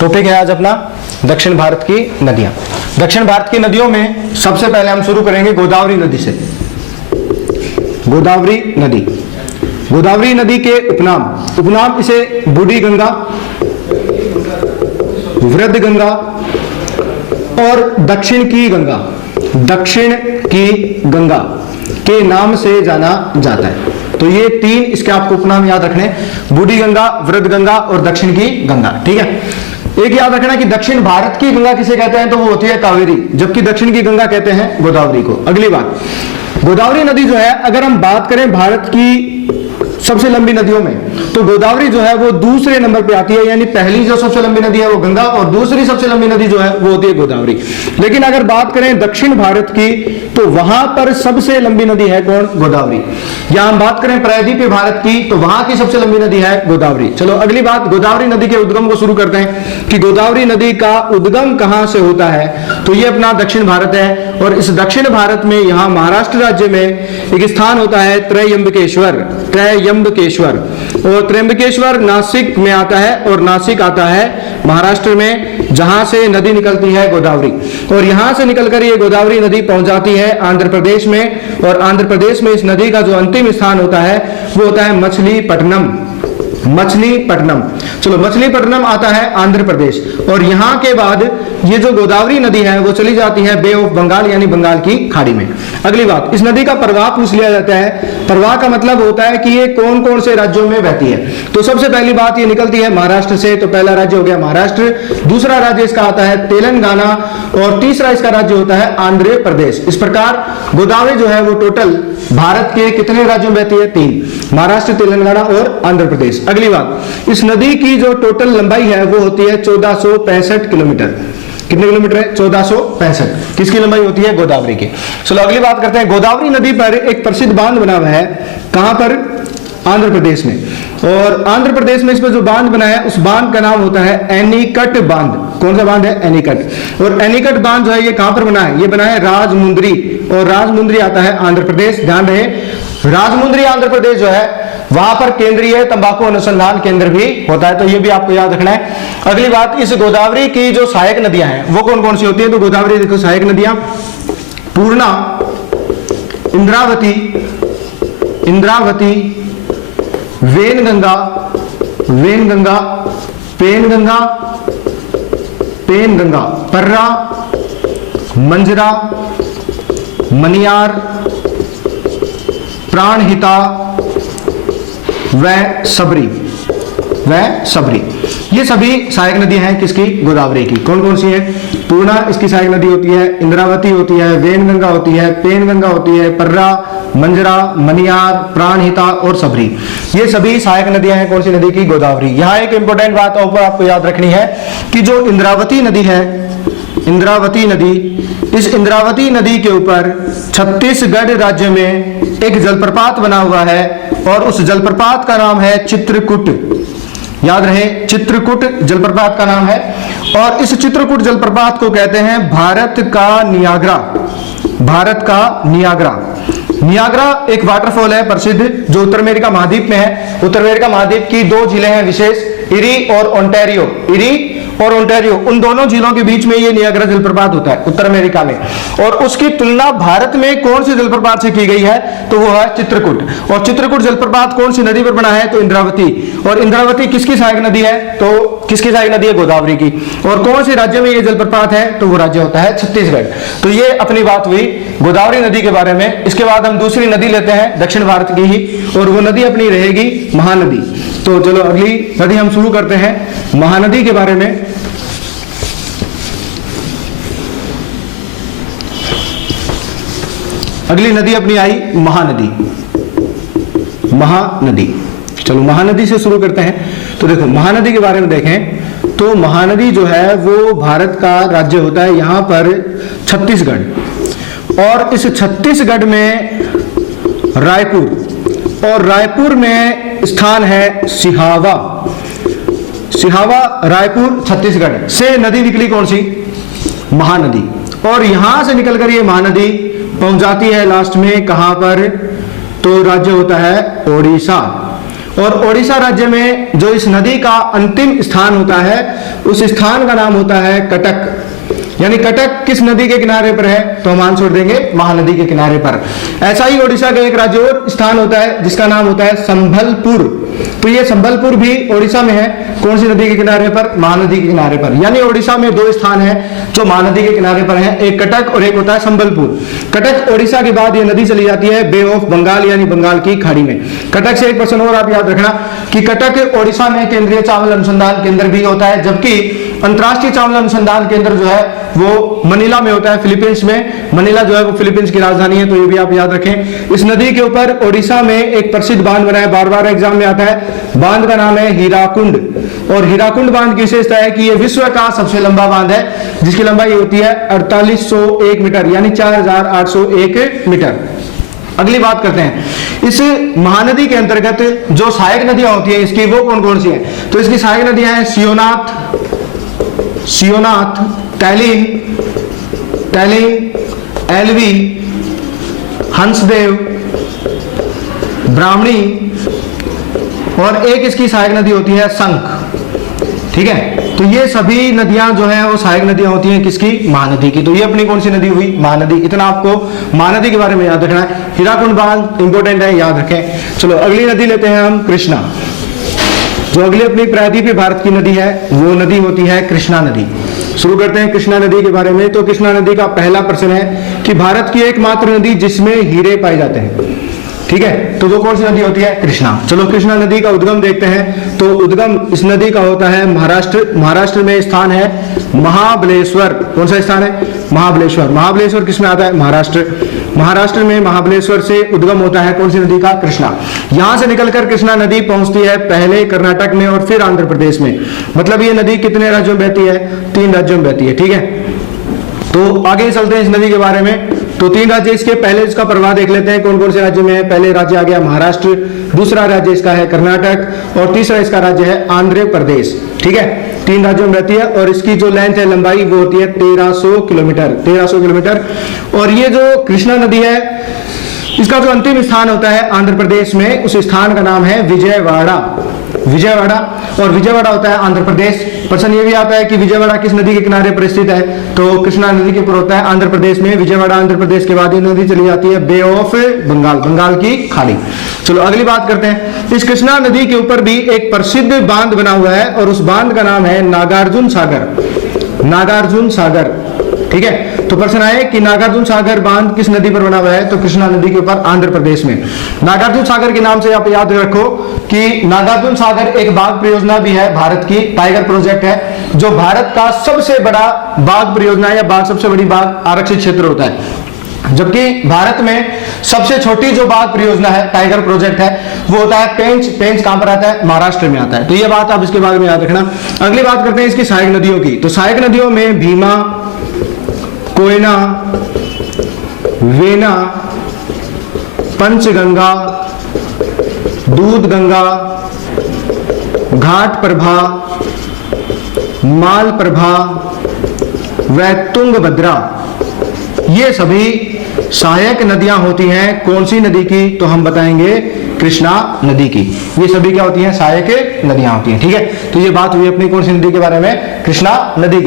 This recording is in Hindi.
टॉपिक है आज अपना दक्षिण भारत की नदियां। दक्षिण भारत की नदियों में सबसे पहले हम शुरू करेंगे गोदावरी नदी से। गोदावरी नदी, गोदावरी नदी के उपनाम इसे बूढ़ी गंगा, वृद्ध गंगा और दक्षिण की गंगा के नाम से जाना जाता है। तो ये तीन इसके आपको उपनाम याद रखने, बूढ़ी गंगा, वृद्ध गंगा और दक्षिण की गंगा। ठीक है, एक याद रखना कि दक्षिण भारत की गंगा किसे कहते हैं, तो वो होती है कावेरी, जबकि दक्षिण की गंगा कहते हैं गोदावरी को। अगली बात, गोदावरी नदी जो है, अगर हम बात करें भारत की सबसे लंबी नदियों में, तो गोदावरी जो है वो दूसरे नंबर पे आती है। यानी पहली जो सबसे लंबी नदी है वो गंगा और दूसरी सबसे लंबी नदी जो है वो होती है गोदावरी। लेकिन अगर बात करें दक्षिण भारत की, तो वहां पर सबसे लंबी नदी है कौन, गोदावरी। या हम बात करें प्रायद्वीपीय भारत की, तो वहां की सबसे लंबी नदी है गोदावरी। चलो अगली बात, गोदावरी नदी के उद्गम को शुरू करते हैं कि गोदावरी नदी का उद्गम कहां से होता है। तो ये अपना दक्षिण भारत है और इस दक्षिण भारत में यहाँ महाराष्ट्र राज्य में एक स्थान होता है त्रयंबकेश्वर। और त्र्यंबकेश्वर नासिक में आता है और नासिक आता है महाराष्ट्र में, जहां से नदी निकलती है गोदावरी। और यहां से निकलकर ये गोदावरी नदी पहुंच जाती है आंध्र प्रदेश में, और आंध्र प्रदेश में इस नदी का जो अंतिम स्थान होता है वो होता है मछलीपट्टनम। चलो मछलीपट्टनम आता है आंध्र प्रदेश। और यहां के बाद ये जो गोदावरी नदी है वो चली जाती है बे ऑफ बंगाल यानी बंगाल की खाड़ी में। अगली बात, इस नदी का प्रवाह पूछ लिया जाता है। प्रवाह का मतलब होता है कि ये कौन कौन से राज्यों में बहती है। तो सबसे पहली बात, ये निकलती है महाराष्ट्र से, तो पहला राज्य हो गया महाराष्ट्र, दूसरा राज्य इसका आता है तेलंगाना और तीसरा इसका राज्य होता है आंध्र प्रदेश। इस प्रकार गोदावरी जो है वो टोटल भारत के कितने राज्यों में बहती है, 3, महाराष्ट्र, तेलंगाना और आंध्र प्रदेश। अगली बात, इस नदी की जो टोटल लंबाई है वो होती है 1465 किलोमीटर। कितने किलोमीटर है, 1465। किसकी लंबाई होती है, गोदावरी की। चलो अगली बात करते हैं, गोदावरी नदी पर एक प्रसिद्ध बांध बना हुआ है, कहां पर, आंध्र प्रदेश में। और आंध्र प्रदेश में इस पर जो बांध बना है उस बांध का नाम होता है एनीकट बांध। कौन सा बांध है, एनीकट। और एनीकट बांध जो है ये कहां पर बना है, ये बना है राजमुंद्री, और राजमुंद्री आता है आंध्र प्रदेश। ध्यान रहे, राजमुंद्री आंध्र प्रदेश जो है वहां पर केंद्रीय तंबाकू अनुसंधान केंद्र भी होता है, तो ये भी आपको याद रखना है। अगली बात, इस गोदावरी की जो सहायक नदियां हैं वो कौन कौन सी होती है, तो गोदावरी देखो सहायक नदियां पूर्णा, इंद्रावती, वेनगंगा, पेनगंगा, पर्रा, मंजरा, मनियार, प्राणहिता व सबरी। ये सभी सहायक नदियां हैं किसकी, गोदावरी की। कौन कौन सी है, पूर्णा इसकी सहायक नदी होती है, इंद्रावती होती है, वेनगंगा होती है, पेनगंगा होती है, पर्रा, मंजरा, मनियार, प्राणहिता और सबरी। ये सभी सहायक नदियां हैं कौन सी नदी की, गोदावरी। यहाँ एक इंपॉर्टेंट बात ऊपर आपको याद रखनी है कि जो इंद्रावती नदी है, इंद्रावती नदी, इस इंद्रावती नदी के ऊपर छत्तीसगढ़ राज्य में एक जलप्रपात बना हुआ है और उस जलप्रपात का नाम है चित्रकूट। याद रहे, चित्रकूट जलप्रपात का नाम है। और इस चित्रकूट जलप्रपात को कहते हैं भारत का नियाग्रा। नियाग्रा एक वाटरफॉल है प्रसिद्ध जो उत्तर अमेरिका महाद्वीप में है। उत्तर अमेरिका महाद्वीप की 2 झीलें हैं विशेष, इरी और ओंटारियो, उन दोनों झीलों के बीच में ये नियाग्रा जलप्रपात होता है उत्तर अमेरिका में। और उसकी तुलना भारत में कौन से जलप्रपात से की गई है, तो वो है चित्रकूट। और चित्रकूट जलप्रपात कौन सी नदी पर बना है, तो इंद्रावती। और इंद्रावती किसकी सहायक नदी है, तो किसकी सहायक नदी है, गोदावरी की। और कौन से राज्य में ये जलप्रपात है, तो वो राज्य होता है छत्तीसगढ़। तो ये अपनी बात हुई गोदावरी नदी के बारे में। इसके बाद हम दूसरी नदी लेते हैं दक्षिण भारत की ही, और वो नदी अपनी रहेगी महानदी। तो चलो अगली नदी हम शुरू करते हैं महानदी के बारे में। अगली नदी अपनी आई महानदी। चलो महानदी से शुरू करते हैं। तो देखो महानदी के बारे में देखें तो महानदी जो है वो भारत का राज्य होता है यहाँ पर छत्तीसगढ़, और इस छत्तीसगढ़ में रायपुर, और रायपुर में स्थान है सिहावा। रायपुर छत्तीसगढ़ से नदी निकली कौन सी, महानदी। और यहां से निकलकर ये महानदी पहुंच जाती है लास्ट में कहां पर, तो राज्य होता है ओडिशा। और ओडिशा राज्य में जो इस नदी का अंतिम स्थान होता है उस स्थान का नाम होता है कटक। यानी कटक किस नदी के किनारे पर है, तो हम आंसर देंगे महानदी के किनारे पर। ऐसा ही ओडिशा का एक राज्य और स्थान होता है जिसका नाम होता है संबलपुर। तो ये संबलपुर भी ओडिशा में है, कौन सी नदी के किनारे पर, महानदी के किनारे पर। यानी ओडिशा में दो स्थान है जो महानदी के किनारे पर है, एक कटक और एक होता है संबलपुर। कटक ओडिशा के बाद ये नदी चली जाती है बे ऑफ बंगाल यानी बंगाल की खाड़ी में। कटक से एक प्रश्न और आप याद रखना कि कटक ओडिशा में केंद्रीय चावल अनुसंधान केंद्र भी होता है, जबकि अंतरराष्ट्रीय चावल अनुसंधान केंद्र जो है वो मनीला में होता है, फिलीपींस में। मनीला जो है वो फिलीपींस की राजधानी है, तो ये भी आप याद रखें। इस नदी के ऊपर ओडिशा में एक प्रसिद्ध बांध बना है, बार बार एग्जाम में आता है। बांध का नाम है हीराकुंड, और हीराकुंड बांध की विशेषता है कि यह विश्व का सबसे लंबा बांध है, जिसकी लंबाई होती है 4801 मीटर यानी 4801 मीटर। अगली बात करते हैं, इस महानदी के अंतर्गत जो सहायक नदियां होती हैं इसकी, वो कौन कौन सी हैं। तो इसकी सहायक नदियां हैं सियोनाथ, टैलिन, एलवी, हंसदेव, ब्राह्मणी, और एक इसकी सहायक नदी होती है शंख। ठीक है, तो ये सभी नदियां जो है वो सहायक नदियां होती हैं किसकी, महानदी की। तो ये अपनी कौन सी नदी हुई, महानदी। इतना आपको महानदी के बारे में याद रखना है। हीराकुंड बांध इंपॉर्टेंट है, याद रखें। चलो अगली नदी लेते हैं हम, कृष्णा। जो अगली अपनी प्रायद्वीपीय भारत की नदी है वो नदी होती है कृष्णा नदी। शुरू करते हैं कृष्णा नदी के बारे में। तो कृष्णा नदी का पहला प्रश्न है कि भारत की एकमात्र नदी जिसमें हीरे पाए जाते हैं। ठीक है, तो वो कौन सी नदी होती है, कृष्णा। चलो कृष्णा नदी का उद्गम देखते हैं। तो उद्गम इस नदी का होता है महाराष्ट्र में स्थान है महाबलेश्वर। कौन सा स्थान है, महाबलेश्वर। महाबलेश्वर किस में आता है, महाराष्ट्र में महाबलेश्वर से उद्गम होता है कौन सी नदी का, कृष्णा। यहां से निकलकर कृष्णा नदी पहुंचती है पहले कर्नाटक में और फिर आंध्र प्रदेश में। मतलब ये नदी कितने राज्यों में बहती है, 3 राज्यों में बहती है। ठीक है, तो आगे चलते हैं इस नदी के बारे में। तो 3 राज्य इसके, पहले इसका प्रवाह देख लेते हैं कौन कौन से राज्य में है। पहले राज्य आ गया महाराष्ट्र, दूसरा राज्य इसका है कर्नाटक, और तीसरा इसका राज्य है आंध्र प्रदेश। ठीक है, 3 राज्यों में रहती है, और इसकी जो लेंथ है, लंबाई, वो होती है 1300 किलोमीटर। और ये जो कृष्णा नदी है इसका जो अंतिम स्थान होता है आंध्र प्रदेश में, उस स्थान का नाम है विजयवाड़ा। और विजयवाड़ा होता है आंध्र प्रदेश। प्रश्न ये भी आता है कि विजयवाड़ा किस नदी के किनारे पर स्थित है, तो कृष्णा नदी के ऊपर होता है आंध्र प्रदेश में। विजयवाड़ा आंध्र प्रदेश के बाद ये नदी चली जाती है बे ऑफ बंगाल की खाड़ी। चलो अगली बात करते हैं। इस कृष्णा नदी के ऊपर भी एक प्रसिद्ध बांध बना हुआ है, और उस बांध का नाम है नागार्जुन सागर। ठीक है, तो प्रश्न आए कि नागार्जुन सागर बांध किस नदी पर बना हुआ है, तो कृष्णा नदी के ऊपर आंध्र प्रदेश में। नागार्जुन सागर के नाम से आप याद रखो कि नागार्जुन सागर एक बाघ परियोजना भी है, भारत की टाइगर प्रोजेक्ट है, जो भारत का सबसे बड़ा बाघ परियोजना या सबसे बड़ी बाघ आरक्षित क्षेत्र होता है। जबकि भारत में सबसे छोटी जो बाघ परियोजना है, टाइगर प्रोजेक्ट है, वो होता है पेंच कहां पर आता है, महाराष्ट्र में आता है। तो ये बात आप इसके बारे में याद रखना। अगली बात करते हैं इसकी सहायक नदियों की। तो सहायक नदियों में भीमा, कोयना, वेना, पंचगंगा, दूधगंगा, घाट प्रभा, माल प्रभा व तुंगभद्रा, ये सभी सहायक नदियां होती हैं कौन सी नदी की, तो हम बताएंगे कृष्णा नदी की। ये सभी क्या होती हैं, सहायक नदियां होती हैं। ठीक है, तो ये बात हुई अपनी कौन सी नदी के बारे में, कृष्णा नदी के